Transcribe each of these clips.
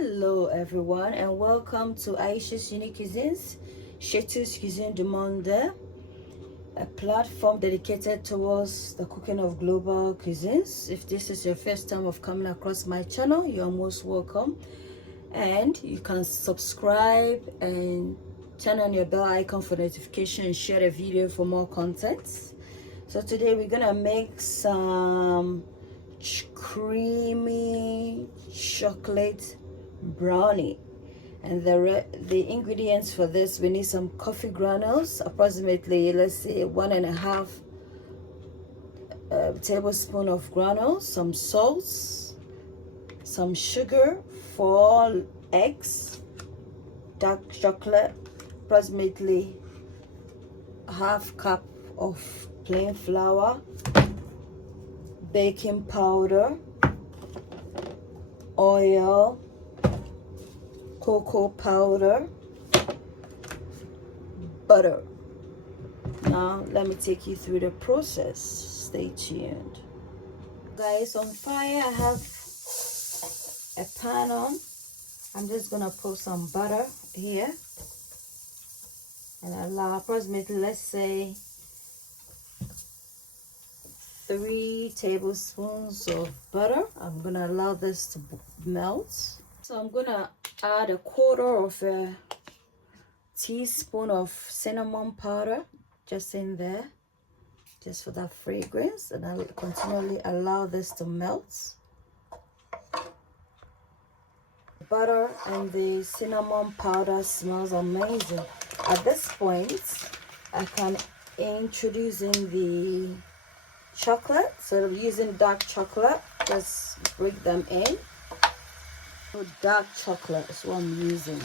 Hello everyone and welcome to Ayesha's Unique Cuisines, Chetu's Cuisine du Monde, a platform dedicated towards the cooking of global cuisines. If this is your first time of coming across my channel, you're most welcome, and you can subscribe and turn on your bell icon for notification and share the video for more content. So today we're gonna make some creamy chocolate brownie, and the ingredients for this: we need some coffee granules, approximately, let's say 1.5 tablespoon of granules, some salt, some sugar, 4 eggs, dark chocolate, approximately ½ cup of plain flour, baking powder, oil, cocoa powder, butter. Now let me take you through the process. Stay tuned. Guys, on fire I have a pan on. I'm just gonna put some butter here and allow approximately, let's say, 3 tablespoons of butter. I'm gonna allow this to melt. So I'm gonna add 1/4 of a teaspoon of cinnamon powder just in there, just for that fragrance, and I'll continually allow this to melt. The butter and the cinnamon powder smells amazing. At this point, I can introduce in the chocolate. So I'm using dark chocolate. Just break them in. So dark chocolate is what I'm using.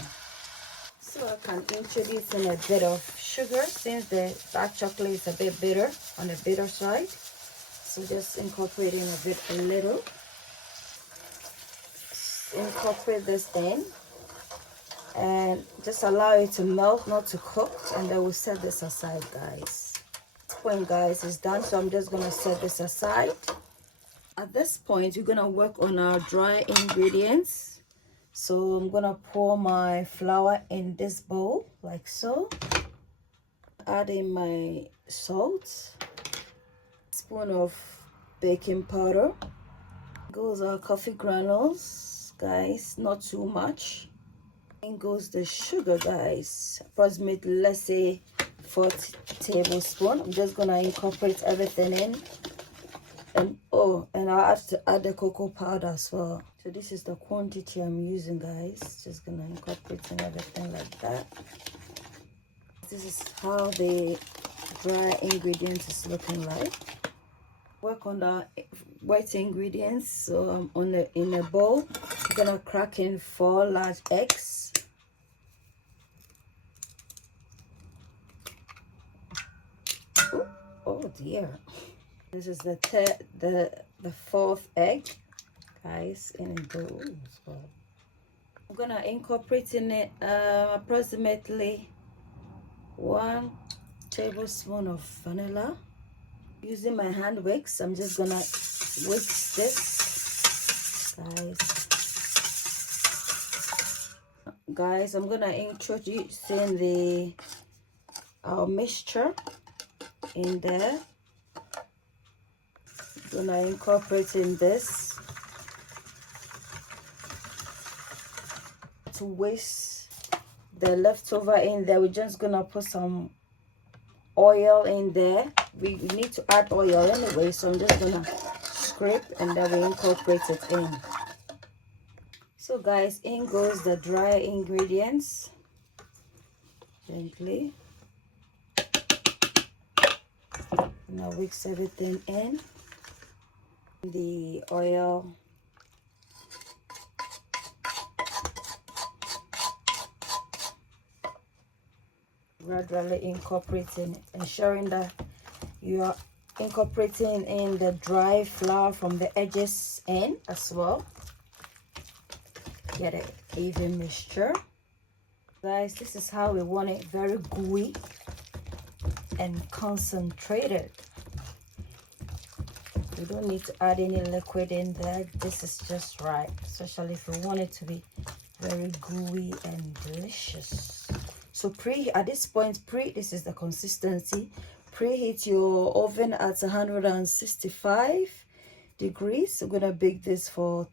So I can introduce in a bit of sugar, since the dark chocolate is a bit bitter, on the bitter side. So just incorporating a little. Incorporate this in and just allow it to melt, not to cook, and then we'll set this aside, guys. Point, guys, is done, so I'm just gonna set this aside. At this point we're gonna work on our dry ingredients. So I'm gonna pour my flour in this bowl like so, add in my salt, spoon of baking powder, goes our coffee granules, guys, not too much. In goes the sugar, guys, approximately, let's say, 4 tablespoons. I'm just gonna incorporate everything in, and I'll have to add the cocoa powder as well. So this is the quantity I'm using, guys. Just gonna incorporate in everything like that. This is how the dry ingredients is looking like. Work on the wet ingredients. So I'm in a bowl. I'm gonna crack in 4 large eggs. Oh dear. This is the 4th egg, guys, in a bowl as well. I'm gonna incorporate in it approximately 1 tablespoon of vanilla. Using my hand wicks, I'm just gonna whisk this, guys. I'm gonna introduce in our mixture in there. Gonna incorporate in this. To waste the leftover in there, we're just gonna put some oil in there. We need to add oil anyway, so I'm just gonna scrape and then we incorporate it in. So guys, in goes the dry ingredients. Gently. Now mix everything in. The oil, gradually incorporating, ensuring that you are incorporating in the dry flour from the edges in as well. Get an even mixture, guys. This is how we want it, very gooey and concentrated. We don't need to add any liquid in there. This is just right, especially if we want it to be very gooey and delicious. So at this point, this is the consistency. Preheat your oven at 165 degrees. We're gonna bake this for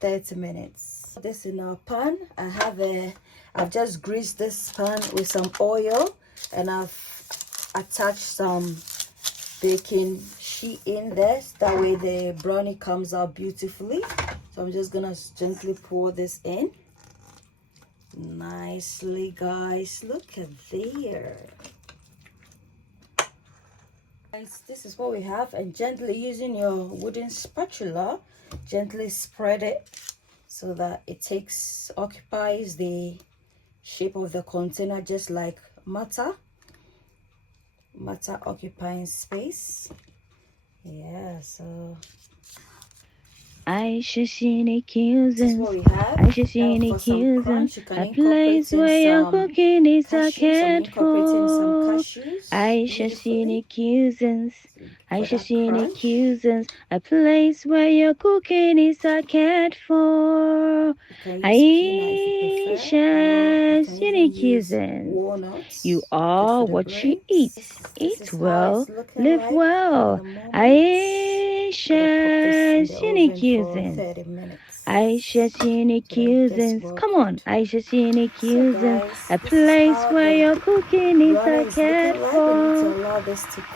30 minutes. This in our pan. I've just greased this pan with some oil, and I've attached some baking sheet in there. That way the brownie comes out beautifully. So I'm just gonna gently pour this in nicely, guys. Look at there. Guys, this is what we have, and gently using your wooden spatula, gently spread it so that it occupies the shape of the container, just like matter occupying space. Yeah, so Ayesha seen accusing. This is what we have. Ayesha seen For some accusing. crunch, you can A place where your cooking is a cat for. Ayesha seen accusing. Ayesha seen accusing. A place where your cooking is a cat for. Ayesha seen accusing. You are what you eat. Eat well, live well. Ayesha seen accusing. Ayesha seen accusing. Come on, Ayesha seen accusing. A place where your cooking is a cat for.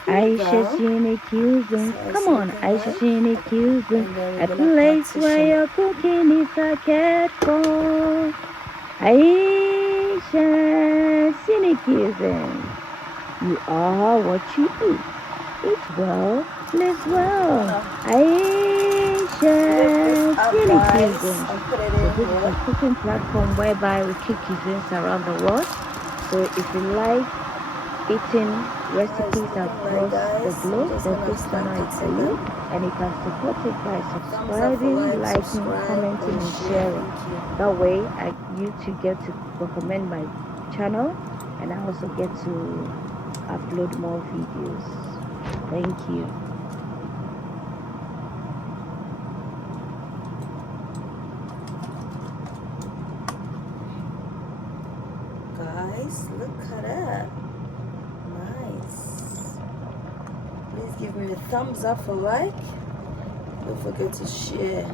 Ayesha seen accusing. Come on, Ayesha seen accusing. A place where your cooking is a cat for. Ayesha seen accusing. You are what you eat. Eat well, live well. Ayesha seen accusing. So this is a cooking platform whereby we cook cuisines around the world. So if you like eating recipes across the globe, then this channel is for you. And you can support it by subscribing, liking, commenting, and sharing. That way, you too get to recommend my channel, and I also get to upload more videos. Thank you. Guys, look at that. Nice. Please give me a thumbs up for like. Don't forget to share.